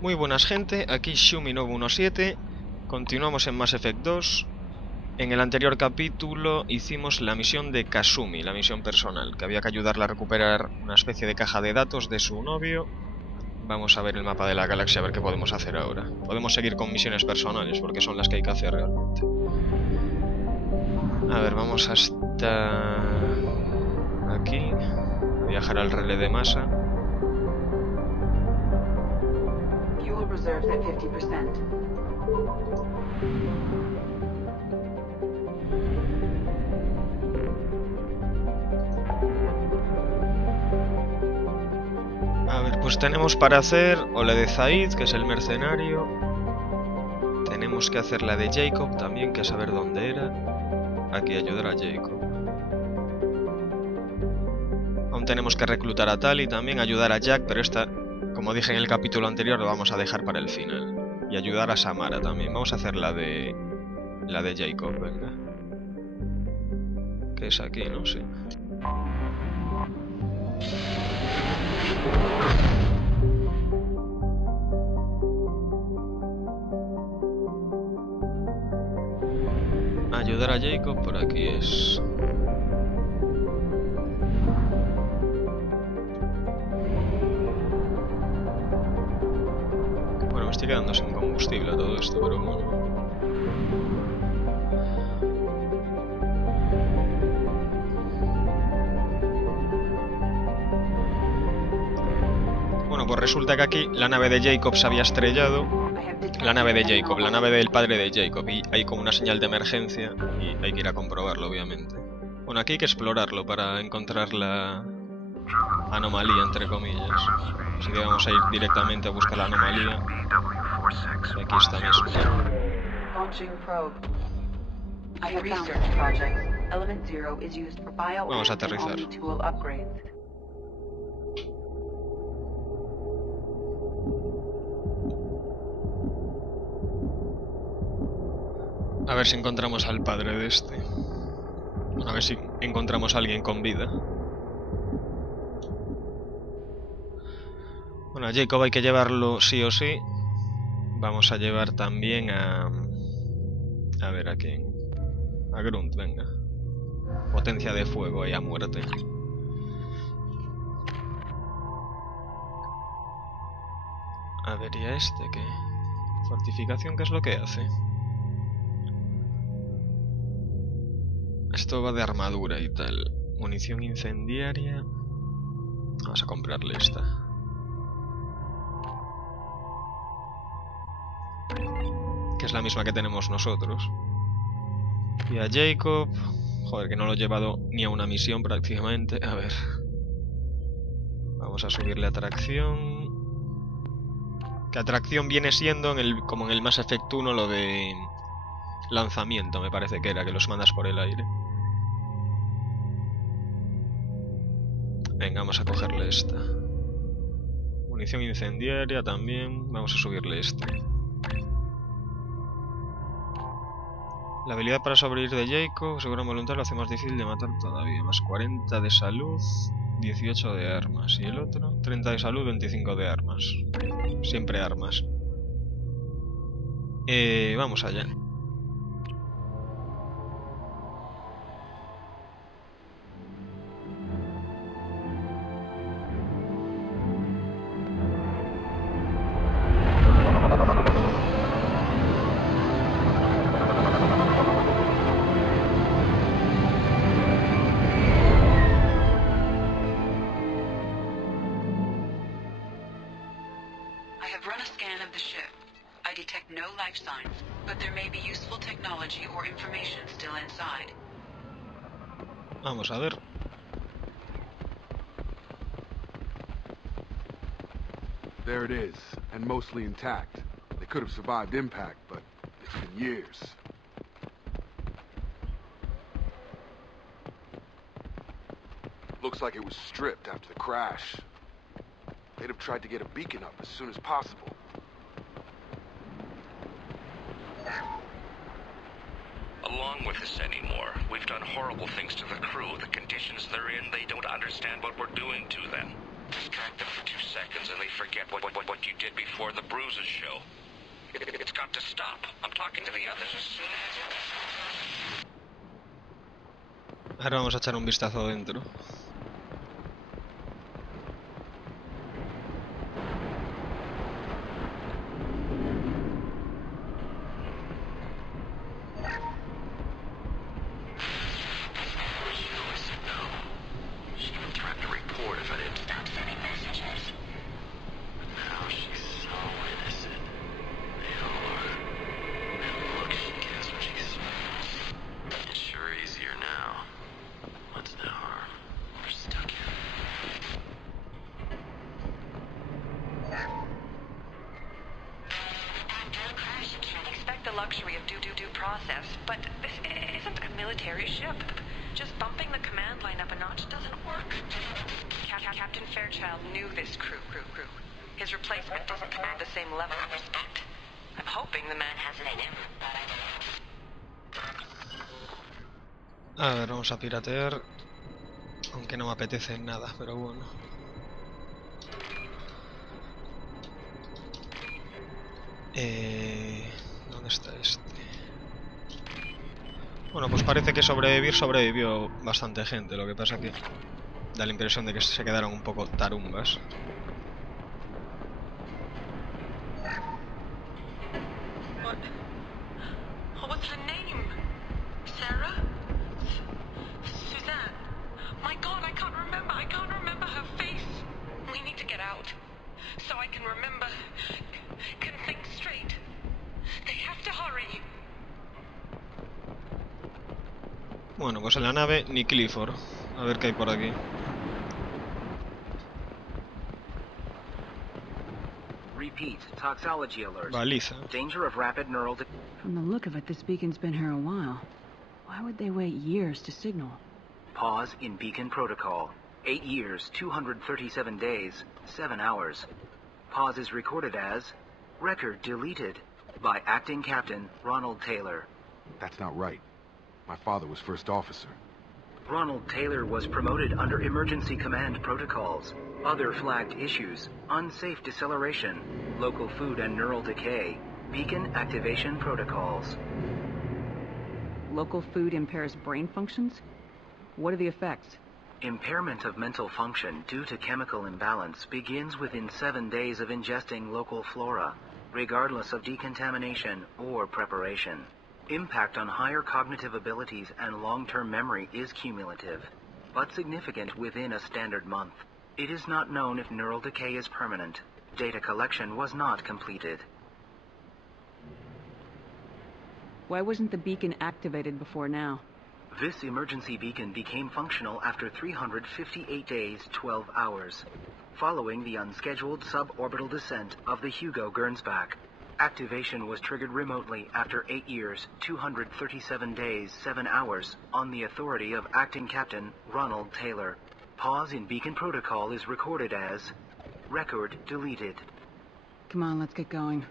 Muy buenas gente, aquí Shumi917, continuamos en Mass Effect 2. En el anterior capítulo hicimos la misión de Kasumi, la misión personal, que había que ayudarla a recuperar una especie de caja de datos de su novio. Vamos a ver el mapa de la galaxia, a ver qué podemos hacer ahora. Podemos seguir con misiones personales, porque son las que hay que hacer realmente. A ver, vamos hasta aquí, viajar al relé de masa. Reserves at 50%. A ver, pues tenemos para hacer o la de Zaid, que es el mercenario. Tenemos que hacer la de Jacob también, que a saber dónde era. Aquí, ayudar a Jacob. Aún tenemos que reclutar a Tali también, ayudar a Jack, pero esta, como dije en el capítulo anterior, lo vamos a dejar para el final. Y ayudar a Samara también. Vamos a hacer la de Jacob, venga. Que es aquí, no sé. Ayudar a Jacob por aquí es. Bueno, me estoy quedando sin combustible a todo esto, pero bueno. Bueno, pues resulta que aquí la nave de Jacob se había estrellado. La nave de Jacob, la nave del padre de Jacob. Y hay como una señal de emergencia y hay que ir a comprobarlo, obviamente. Bueno, aquí hay que explorarlo para encontrar la anomalía, entre comillas. Así que vamos a ir directamente a buscar la anomalía. Aquí está mismo. Vamos a aterrizar. A ver si encontramos al padre de este. A ver si encontramos a alguien con vida. Bueno, a Jacob hay que llevarlo sí o sí. Vamos a llevar también a... A ver, ¿a quién? A Grunt, venga. Potencia de fuego ahí a muerte. A ver, ¿y a este qué? Fortificación, ¿qué es lo que hace? Esto va de armadura y tal. Munición incendiaria. Vamos a comprarle esta. Que es la misma que tenemos nosotros. Y a Jacob... Joder, que no lo he llevado ni a una misión prácticamente. A ver. Vamos a subirle atracción. Que atracción viene siendo, como en el Mass Effect 1, lo de... lanzamiento, me parece que era, que los mandas por el aire. Venga, vamos a cogerle esta. Munición incendiaria también. Vamos a subirle esta. La habilidad para sobrevivir de Jacob, seguro voluntario, lo hace más difícil de matar todavía. Más 40 de salud, 18 de armas. Y el otro, 30 de salud, 25 de armas. Siempre armas. Vamos allá. Vamos a ver. There it is, and mostly intact. They could have survived impact, but it's been years. Looks like it was stripped after the crash. They'd have tried to get a beacon up as soon as possible. Along with us anymore. We've done horrible things to the crew. The conditions they're in, they don't understand what we're doing to them. Distract them for 2 seconds and they forget what you did before the bruises show. It's got to stop. I'm talking to the others. Ahora vamos a echar un vistazo adentro. Luxury of due process, but this isn't a military ship. Just bumping the command line up a notch doesn't work. Captain Fairchild knew this crew. His replacement doesn't command the same level of respect. I'm hoping the man has it in him. A ver, vamos a piratear. Aunque no me apetece nada, pero bueno. ¿Dónde está este? Bueno, pues parece que sobrevivió bastante gente. Lo que pasa que da la impresión de que se quedaron un poco tarumbas. What's her name? Sarah? Suzanne? My God, I can't remember her face. We need to get out, so I can remember, can think straight. They have to hurry. Bueno, pues en la nave ni Clifford. A ver qué hay por aquí. Repeat, toxology alert. Baliza. Danger of rapid neural From the look of it, this beacon's been here a while. Why would they wait years to signal? Pause in beacon protocol. 8 years, 237 days, 7 hours. Pause is recorded as record deleted by acting captain Ronald Taylor. That's not right. My father was first officer. Ronald Taylor was promoted under emergency command protocols. Other flagged issues: unsafe deceleration, local food and neural decay, beacon activation protocols. Local food impairs brain functions? What are the effects? Impairment of mental function due to chemical imbalance begins within 7 days of ingesting local flora, regardless of decontamination or preparation. Impact on higher cognitive abilities and long-term memory is cumulative, but significant within a standard month. It is not known if neural decay is permanent. Data collection was not completed. Why wasn't the beacon activated before now? This emergency beacon became functional after 358 days, 12 hours, following the unscheduled suborbital descent of the Hugo Gernsback. Activation was triggered remotely after 8 years, 237 days, 7 hours, on the authority of Acting Captain Ronald Taylor. Pause in beacon protocol is recorded as record deleted. Come on, let's get going.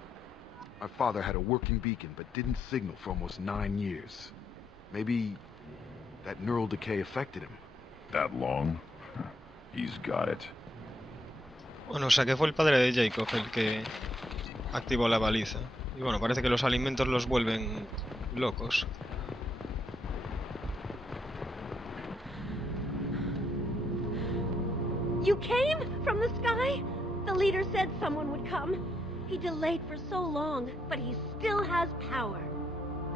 My father had a working beacon, but didn't signal for almost 9 years. Maybe that neural decay affected him. That long? He's got it. Bueno, o sea que fue el padre de Jacob el que activó la baliza. Y bueno, parece que los alimentos los vuelven locos. You came from the sky? The leader said someone would come. He delayed for so long, but he still has power.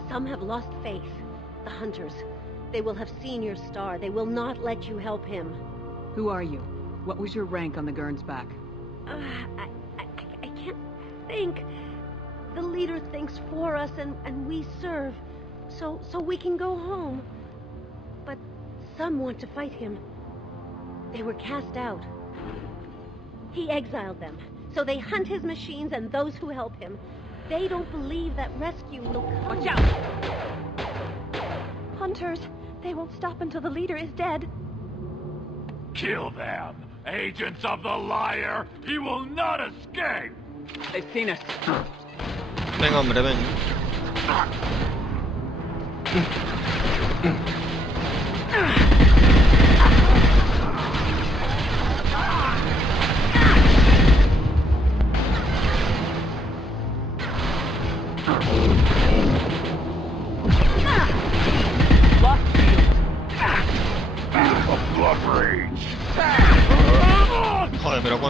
Some have lost faith. The hunters. They will have seen your star. They will not let you help him. Who are you? What was your rank on the Gernsback? I can't think. The leader thinks for us and we serve. So we can go home. But some want to fight him. They were cast out. He exiled them. So they hunt his machines and those who help him. They don't believe that rescue will come. Watch out! Hunters, they won't stop until the leader is dead. Kill them! Agents of the liar! He will not escape! They've seen us. Ven, hombre, ven.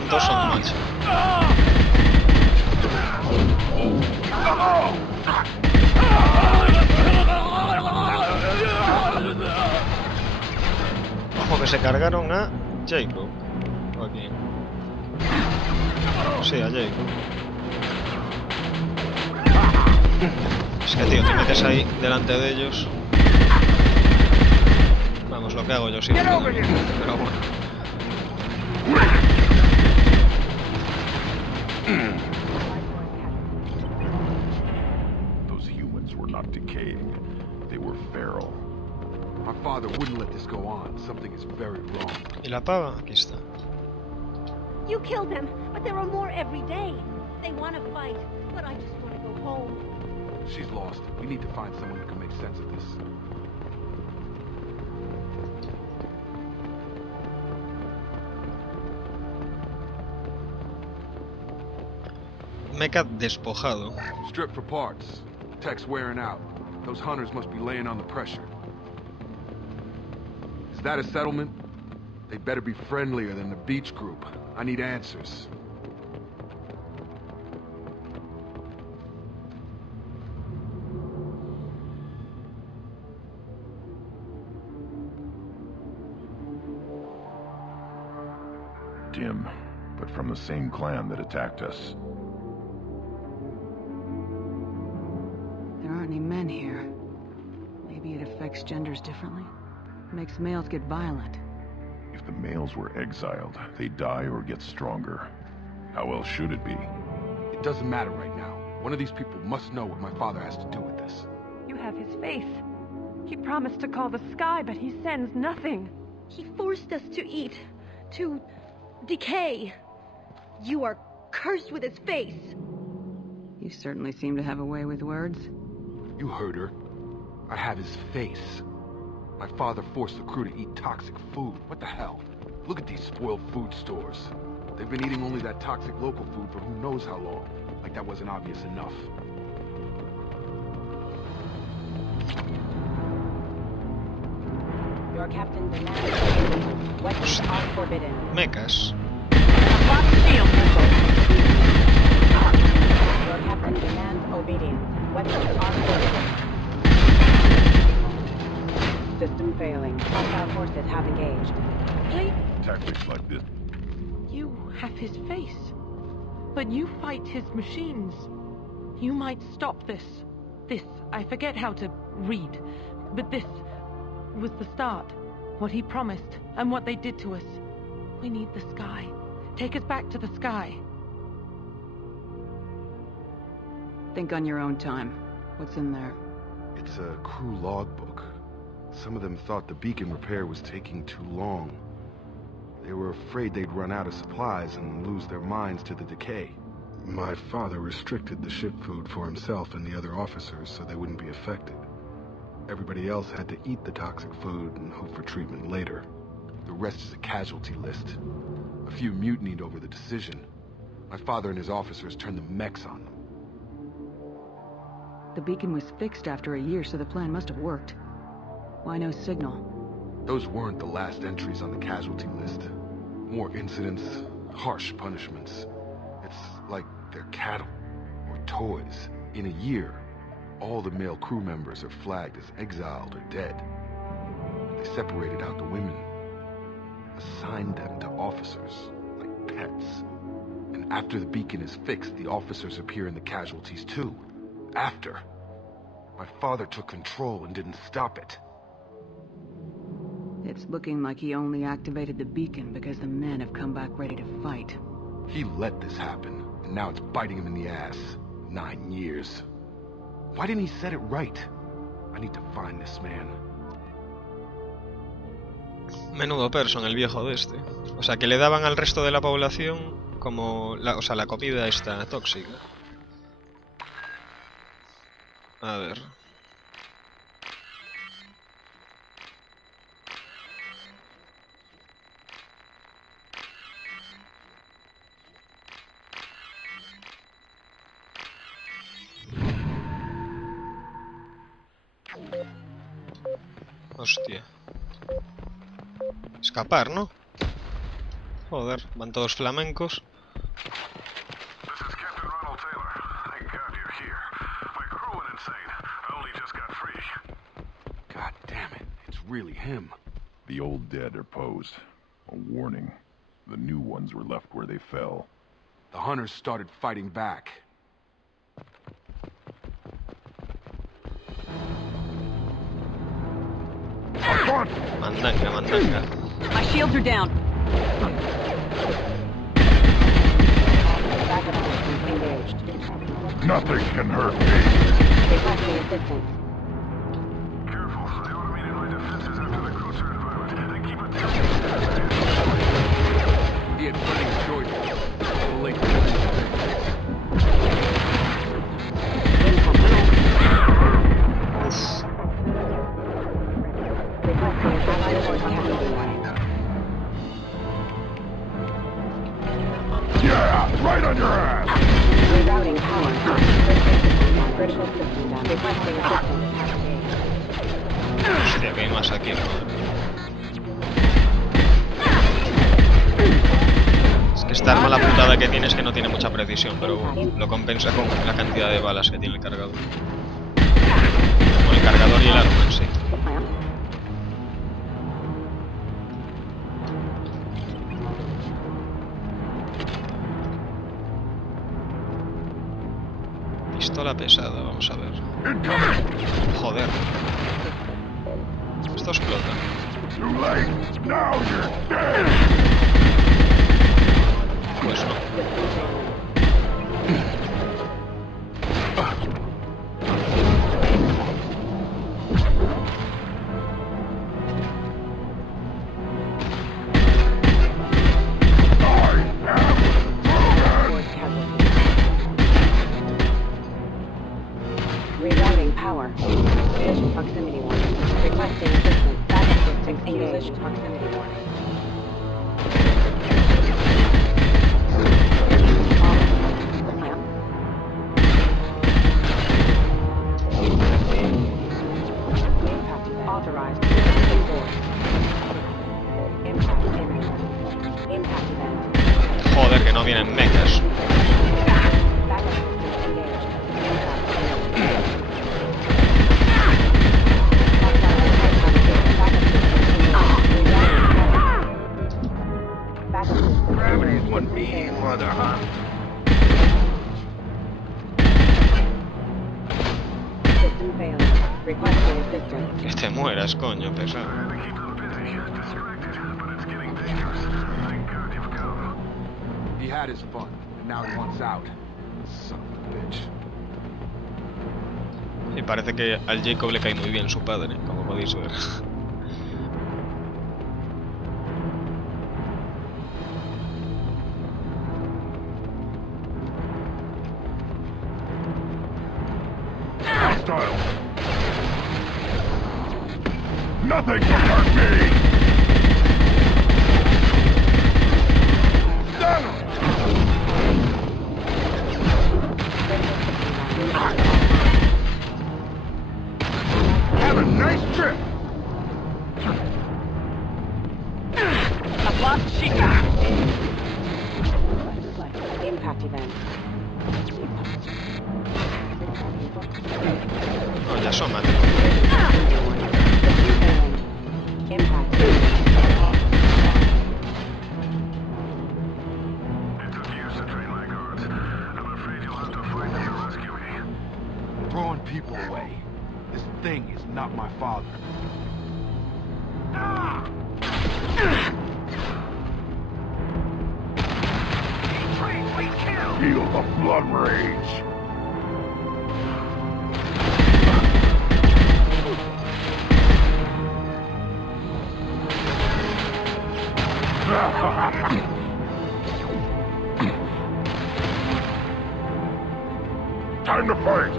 ¿Cuántos son, macho? Ojo que se cargaron a Jacob. O aquí. Sí, a Jacob. Es que, tío, te metes ahí delante de ellos. Vamos, lo que hago yo siempre. Pero bueno. Those humans were not decaying. They were feral. My father wouldn't let this go on. Something is very wrong. ¿Y la pava? Aquí está. You killed them, but there are more every day. They want to fight, but I just want to go home. She's lost. We need to find someone who can make sense of this. Mecha despojado. Stripped for parts. Tech's wearing out. Those hunters must be laying on the pressure. Is that a settlement? They better be friendlier than the beach group. I need answers. Dim, but from the same clan that attacked us. There aren't any men here. Maybe it affects genders differently. Makes males get violent. If the males were exiled, they die or get stronger. How else should it be? It doesn't matter right now. One of these people must know what my father has to do with this. You have his face. He promised to call the sky, but he sends nothing. He forced us to eat, to decay. You are cursed with his face. You certainly seem to have a way with words. You heard her. I have his face. My father forced the crew to eat toxic food. What the hell? Look at these spoiled food stores. They've been eating only that toxic local food for who knows how long. Like that wasn't obvious enough. Your captain demands weapons are forbidden. Mechas. Your captain demands obedience. Weapons are forbidden. System failing. Hostile forces have engaged. Please, Tactics like this. you have his face. But you fight his machines. You might stop this. This, I forget how to read. But this was the start. What he promised, and what they did to us. We need the sky. Take us back to the sky. Think on your own time. What's in there? It's a crew logbook. Some of them thought the beacon repair was taking too long. They were afraid they'd run out of supplies and lose their minds to the decay. My father restricted the ship food for himself and the other officers so they wouldn't be affected. Everybody else had to eat the toxic food and hope for treatment later. The rest is a casualty list. A few mutinied over the decision. My father and his officers turned the mechs on them. The beacon was fixed after a year, so the plan must have worked. Why no signal? Those weren't the last entries on the casualty list. More incidents, harsh punishments. It's like they're cattle, or toys. In a year, all the male crew members are flagged as exiled or dead. They separated out the women, assigned them to officers, like pets. And after the beacon is fixed, the officers appear in the casualties too. After. My father took control and didn't stop it. It's looking like he only activated the beacon because the men have come back ready to fight. He let this happen, and now it's biting him in the ass. 9 years. Why didn't he set it right? I need to find this man. Menudo person el viejo de este. O sea, que le daban al resto de la población como la comida esta tóxica. A ver. Hostia. Escapar, ¿no? Joder, van todos flamencos. This is Captain Ronald Taylor. Thank God you're here. My crew went insane. I only just got free. God damn it. It's really him. The old dead are posed. A warning. The new ones were left where they fell. The hunters started fighting back. Mandanga, mandanga. My shields are down. Nothing can hurt me. Careful. I automated my defenses after the cruiser environment. They keep it He had plenty of choices. The lake Yeah, right on your ass. Rerouting power. Critical system down. Requesting assistance. Hostia, que hay más aquí, ¿no? Es que esta arma la putada que tiene es que no tiene mucha precisión, pero lo compensa con la cantidad de balas que tiene el cargador. Con el cargador y el arma en sí. Pistola pesada, vamos a ver. Joder. Esto explota. Too late. Now you're dead. Pues no. Rerouting power. Collision proximity warning. Requesting assistance. Backup systems engaged. Collision proximity warning. Authorized. Impact imminent. Impact event. Joder, que no vienen mechas. Backup systems engaged. Gravity's one mean mother, huh? System failing. Requesting assistance. Que te mueras, coño, pesado. I had to keep them busy. Distracted, but it's getting dangerous. Thank God you've come. He had his fun, and now he wants out. Son of a bitch. Y parece que al Jacob le cae muy bien su padre, como podéis ver. Hostile. Nothing can hurt me. Have a nice trip. I've lost Chica. Impact event. No, ya asómate. Impact. It took years to train my guards. I'm afraid you'll have to fight them to rescue me. Throwing people away. This thing is not my father. Feel the blood rage. Time to fight.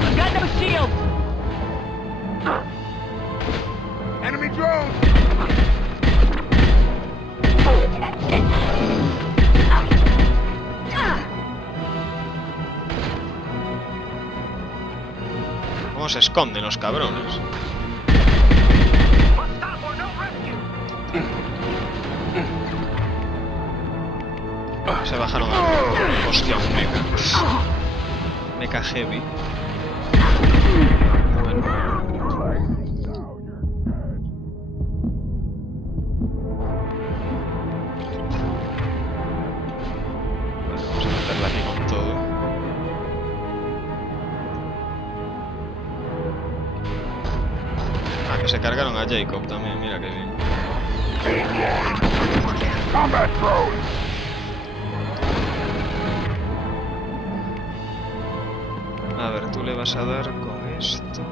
I've got no shield. Enemy drone! ¿Cómo se esconden los cabrones? Se bajaron a... Hostia, un mecha. Mecha heavy. Bueno. Vamos a meterla aquí con todo. Ah, que se cargaron a Jacob también, mira que bien. Combat drones! A ver, tú le vas a dar con esto,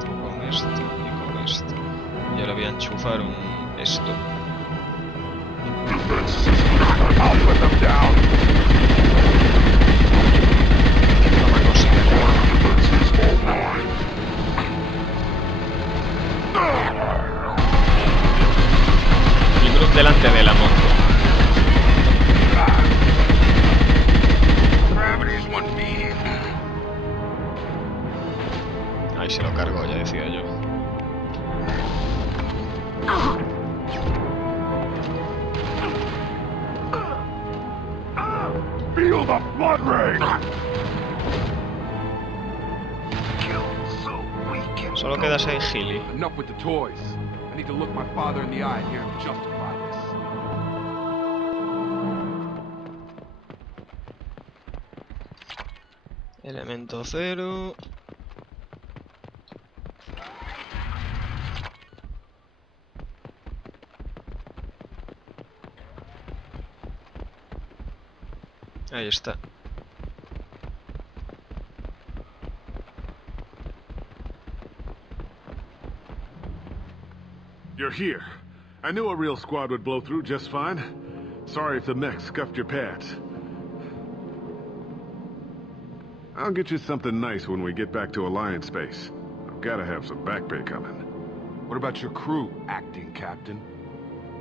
tú con esto y con esto. Yo le voy a enchufar un esto. Toma cosita. El grupo delante de la moto. Ahí se lo cargo, ya decía yo. Feel the blood rain! Solo quedas ahí, Gilly. Enough with the toys. I need to look my father in the eye and hear him justify this. Elemento 0. Ahí está. You're here. I knew a real squad would blow through just fine. Sorry if the mech scuffed your pads. I'll get you something nice when we get back to Alliance Base. I've gotta have some back pay coming. What about your crew, acting captain?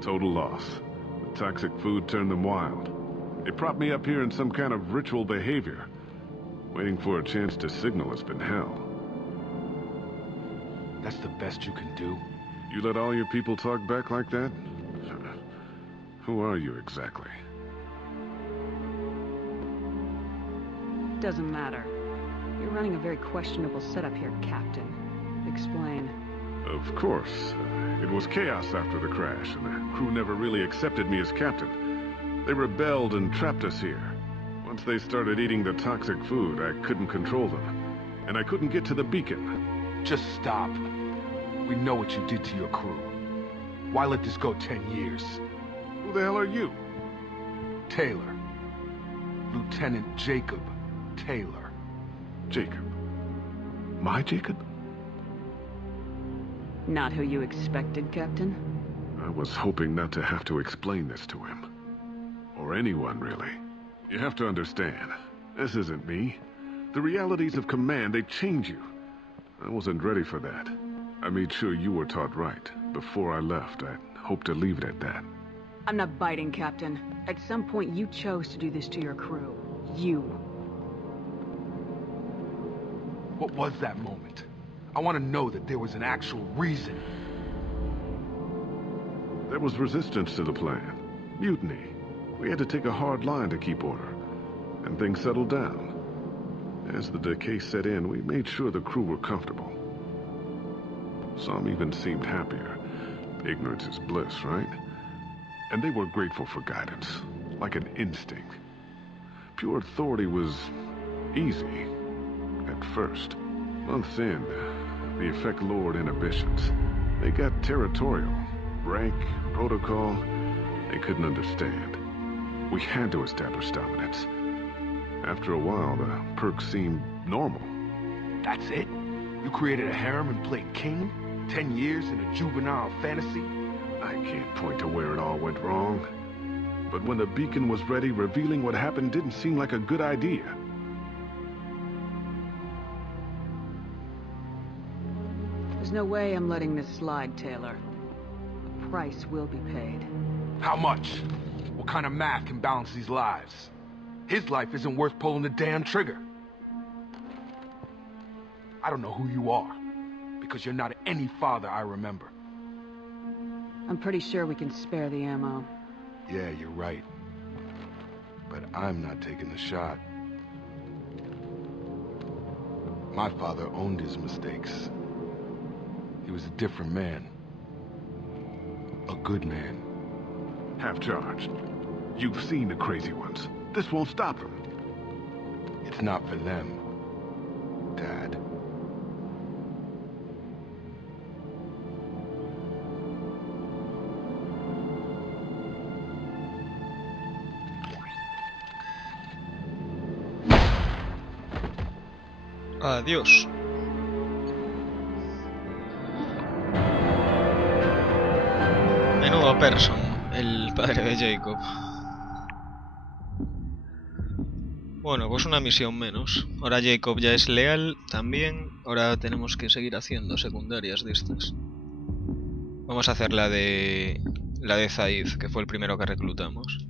Total loss. The toxic food turned them wild. They propped me up here in some kind of ritual behavior. Waiting for a chance to signal has been hell. That's the best you can do? You let all your people talk back like that? Who are you exactly? Doesn't matter. You're running a very questionable setup here, Captain. Explain. Of course. It was chaos after the crash, and the crew never really accepted me as captain. They rebelled and trapped us here. Once they started eating the toxic food, I couldn't control them. And I couldn't get to the beacon. Just stop. We know what you did to your crew. Why let this go 10 years? Who the hell are you? Taylor. Lieutenant Jacob Taylor. Jacob. My Jacob? Not who you expected, Captain? I was hoping not to have to explain this to him. Or anyone, really. You have to understand, this isn't me. The realities of command, they change you. I wasn't ready for that. I made sure you were taught right. Before I left, I hoped to leave it at that. I'm not biting, Captain. At some point, you chose to do this to your crew. You. What was that moment? I want to know that there was an actual reason. There was resistance to the plan. Mutiny. We had to take a hard line to keep order. And things settled down. As the decay set in, we made sure the crew were comfortable. Some even seemed happier. Ignorance is bliss, right? And they were grateful for guidance, like an instinct. Pure authority was easy, at first. Months in, the effect lowered inhibitions. They got territorial. Rank, protocol, they couldn't understand. We had to establish dominance. After a while, the perks seemed normal. That's it? You created a harem and played king? 10 years in a juvenile fantasy? I can't point to where it all went wrong. But when the beacon was ready, revealing what happened didn't seem like a good idea. There's no way I'm letting this slide, Taylor. The price will be paid. How much? What kind of math can balance these lives? His life isn't worth pulling the damn trigger. I don't know who you are, because you're not any father I remember. I'm pretty sure we can spare the ammo. Yeah, you're right. But I'm not taking the shot. My father owned his mistakes. He was a different man. A good man. Half-charged. You've seen the crazy ones. This won't stop them. It's not for them, Dad. Adiós. Menudo person, el padre de Jacob. Bueno, pues una misión menos. Ahora Jacob ya es leal también. Ahora tenemos que seguir haciendo secundarias de estas. Vamos a hacer la de Zaid, que fue el primero que reclutamos.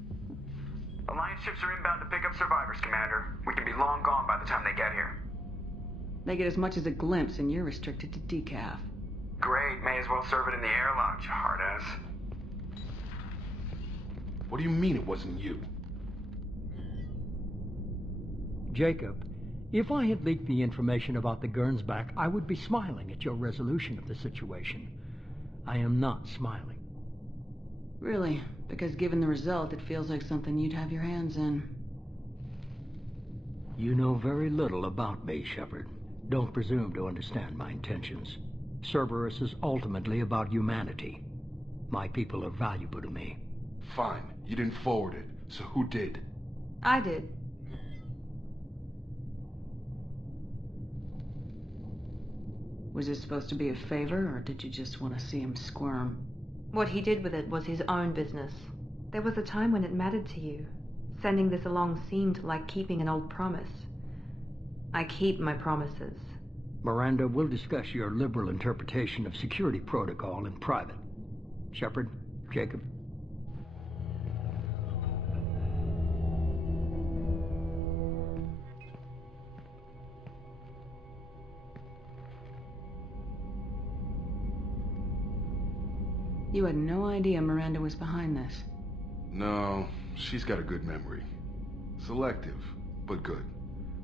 Alliance ships are inbound to pick up survivors, Commander. We can be long gone by the time they get here. They get as much as a glimpse, and you're restricted to decaf. Great, may as well serve it in the airlock, you hard ass. What do you mean it wasn't you? Jacob, if I had leaked the information about the Gernsback, I would be smiling at your resolution of the situation. I am not smiling. Really? Because given the result, it feels like something you'd have your hands in. You know very little about me, Shepard. Don't presume to understand my intentions. Cerberus is ultimately about humanity. My people are valuable to me. Fine. You didn't forward it. So who did? I did. Was it supposed to be a favor, or did you just want to see him squirm? What he did with it was his own business. There was a time when it mattered to you. Sending this along seemed like keeping an old promise. I keep my promises. Miranda, we'll discuss your liberal interpretation of security protocol in private. Shepard, Jacob. You had no idea Miranda was behind this. No, she's got a good memory. Selective, but good.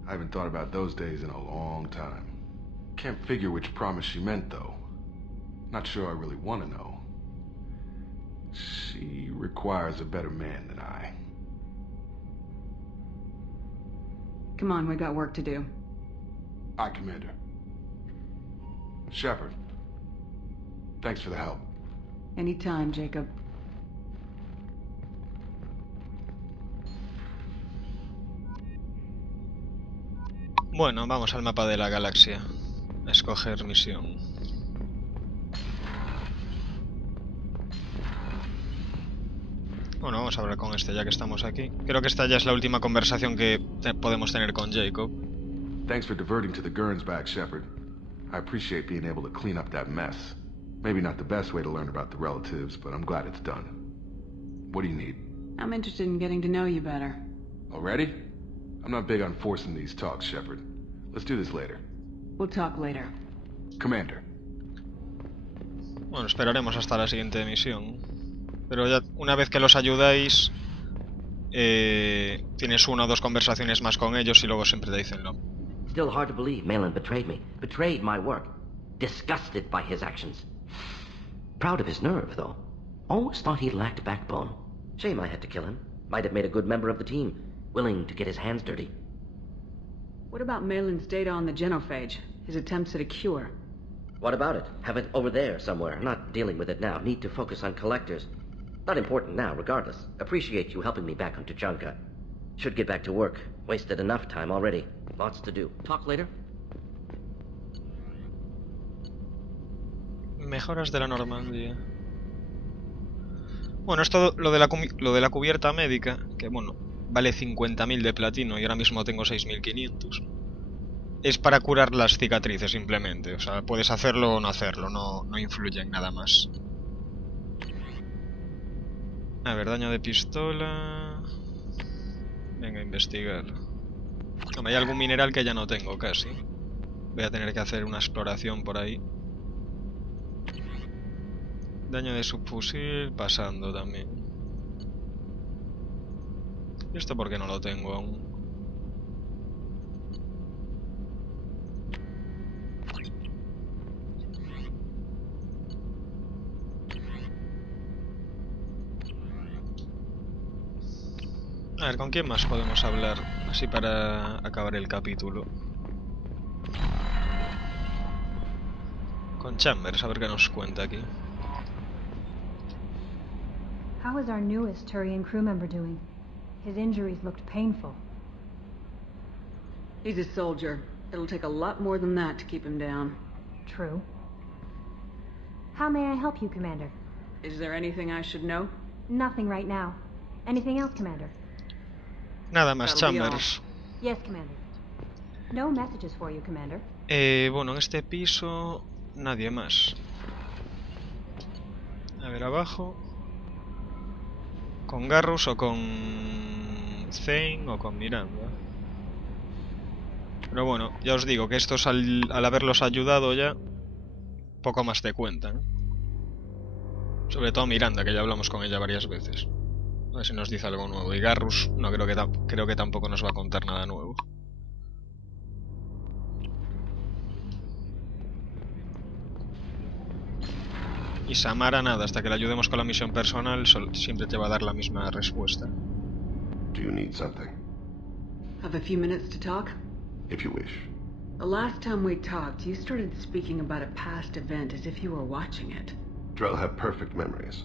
I haven't thought about those days in a long time. Can't figure which promise she meant, though. Not sure I really want to know. She requires a better man than I. Come on, we got work to do. Aye, Commander. Shepard. Thanks for the help. Anytime, Jacob. Bueno, vamos al mapa de la galaxia. A escoger misión. Bueno, vamos a hablar con este ya que estamos aquí. Creo que esta ya es la última conversación que podemos tener con Jacob. Thanks for diverting to the Gernsback, Shepard. I appreciate being able to clean up that mess. Maybe not the best way to learn about the relatives, but I'm glad it's done. What do you need? I'm interested in getting to know you better. Already? I'm not big on forcing these talks, Shepard. Let's do this later. We'll talk later. Commander. Bueno, esperaremos hasta la siguiente misión. Pero ya una vez que los ayudáis, tienes una o dos conversaciones más con ellos y luego siempre te dicen no. Still hard to believe Malin betrayed me. Betrayed my work. Disgusted by his actions. Proud of his nerve, though. Always thought he lacked backbone. Shame I had to kill him. Might have made a good member of the team. Willing to get his hands dirty. What about Malin's data on the genophage? His attempts at a cure? What about it? Have it over there somewhere. Not dealing with it now. Need to focus on collectors. Not important now, regardless. Appreciate you helping me back on Tuchanka. Should get back to work. Wasted enough time already. Lots to do. Talk later? Mejoras de la Normandía. Bueno, esto lo de la cubierta médica, que bueno, vale 50.000 de platino y ahora mismo tengo 6.500. Es para curar las cicatrices simplemente, o sea, puedes hacerlo o no hacerlo, no influye en nada más. A ver, daño de pistola... Venga, a investigar. Hombre, hay algún mineral que ya no tengo casi. Voy a tener que hacer una exploración por ahí. Daño de subfusil, pasando también. ¿Y esto por qué no lo tengo aún? A ver, ¿con quién más podemos hablar? Así para acabar el capítulo. Con Chambers, a ver qué nos cuenta aquí. How is our newest Turian crew member doing? His injuries looked painful. He's a soldier. It'll take a lot more than that to keep him down. True. How may I help you, Commander? Is there anything I should know? Nothing right now. Anything else, Commander? Nada más, Chambers. Yes, Commander. No messages for you, Commander. Bueno, en este piso nadie más. A ver, abajo. ¿Con Garrus o con Zane o con Miranda? Pero bueno, ya os digo que estos al haberlos ayudado ya, poco más te cuentan. Sobre todo Miranda, que ya hablamos con ella varias veces. A ver si nos dice algo nuevo. Y Garrus no creo que tampoco nos va a contar nada nuevo. Y Samara nada, hasta que la ayudemos con la misión personal, siempre te va a dar la misma respuesta. Do you need something? Have a few minutes to talk? If you wish. The last time we talked, you started speaking about a past event as if you were watching it. Drell have perfect memories.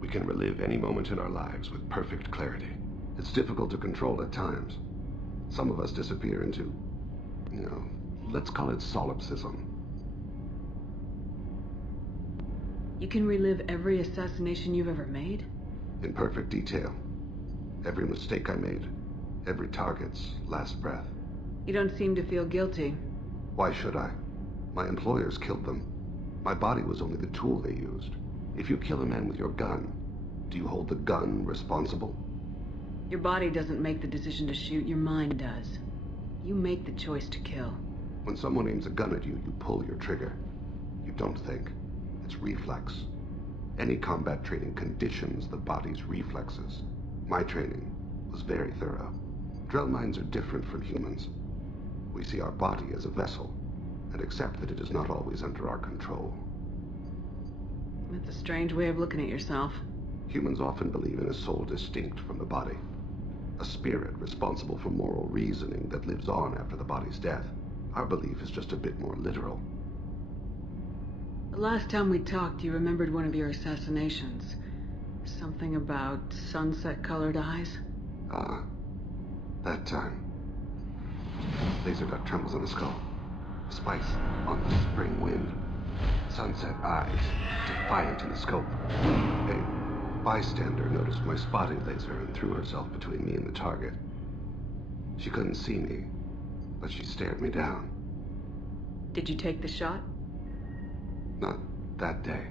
We can relive any moment in our lives with perfect clarity. It's difficult to control at times. Some of us disappear into, let's call it solipsism. You can relive every assassination you've ever made? In perfect detail. Every mistake I made. Every target's last breath. You don't seem to feel guilty. Why should I? My employers killed them. My body was only the tool they used. If you kill a man with your gun, do you hold the gun responsible? Your body doesn't make the decision to shoot, your mind does. You make the choice to kill. When someone aims a gun at you, you pull your trigger. You don't think. It's reflex. Any combat training conditions the body's reflexes. My training was very thorough. Drell minds are different from humans. We see our body as a vessel, and accept that it is not always under our control. That's a strange way of looking at yourself. Humans often believe in a soul distinct from the body. A spirit responsible for moral reasoning that lives on after the body's death. Our belief is just a bit more literal. The last time we talked, you remembered one of your assassinations. Something about sunset-colored eyes? Ah, that time. Laser dot trembles on the skull. Spice on the spring wind. Sunset eyes, defiant in the scope. A bystander noticed my spotting laser and threw herself between me and the target. She couldn't see me, but she stared me down. Did you take the shot? Not that day.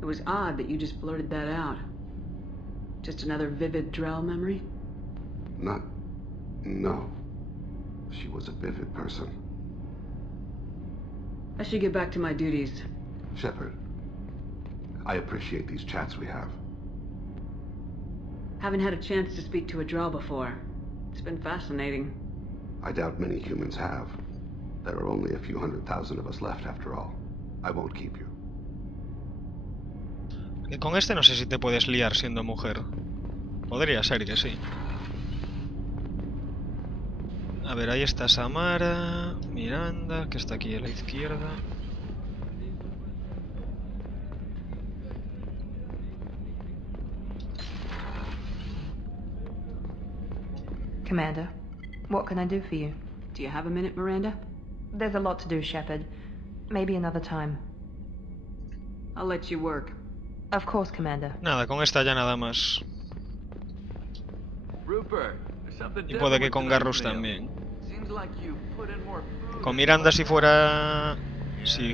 It was odd that you just blurted that out. Just another vivid Drell memory? No. She was a vivid person. I should get back to my duties. Shepard, I appreciate these chats we have. Haven't had a chance to speak to a Drell before. It's been fascinating. I doubt many humans have. There are only a few 100,000 of us left after all. I won't keep you. Y con este no sé si te puedes liar siendo mujer. Podría ser que sí. A ver, ahí está Samara, Miranda, que está aquí a la izquierda. Commander, what can I do for you? Do you have a minute, Miranda? There's a lot to do, Shepard. Maybe another time. I'll let you work. Of course, Commander. Nada, con esta ya nada más. Rupert, Y puede que con Garrus también. Con Miranda si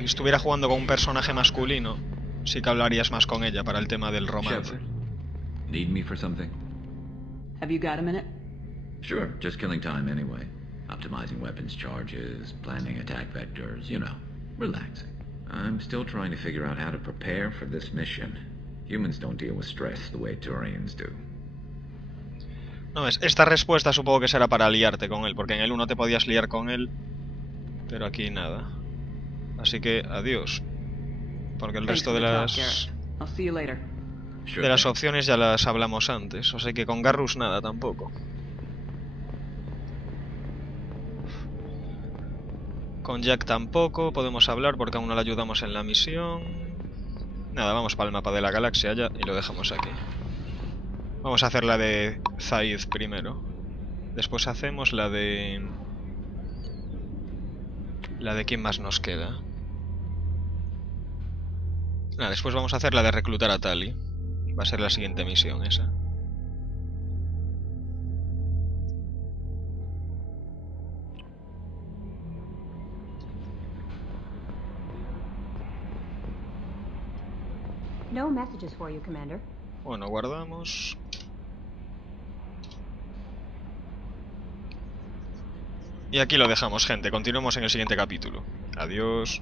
estuviera jugando con un personaje masculino, sí que hablarías más con ella para el tema del romance. Need me for something? Have you got a minute? Sure, just killing time anyway. Optimizing weapons charges, planning attack vectors, you know, relaxing. I'm still trying to figure out how to prepare for this mission. Humans don't deal with stress the way Turians do. No, esta respuesta supongo que será para liarte con él, porque en el 1 te podías liar con él, pero aquí nada. Así que adiós. Porque el resto de las opciones ya las hablamos antes, o sea que con Garrus nada tampoco. Con Jack tampoco podemos hablar porque aún no le ayudamos en la misión. Nada, vamos para el mapa de la galaxia ya y lo dejamos aquí. Vamos a hacer la de Zaid primero. Después hacemos la de... quién más nos queda. Nada, después vamos a hacer la de reclutar a Tali. Va a ser la siguiente misión esa. No messages for you, Commander. Bueno, guardamos. Y aquí lo dejamos, gente. Continuemos en el siguiente capítulo. Adiós.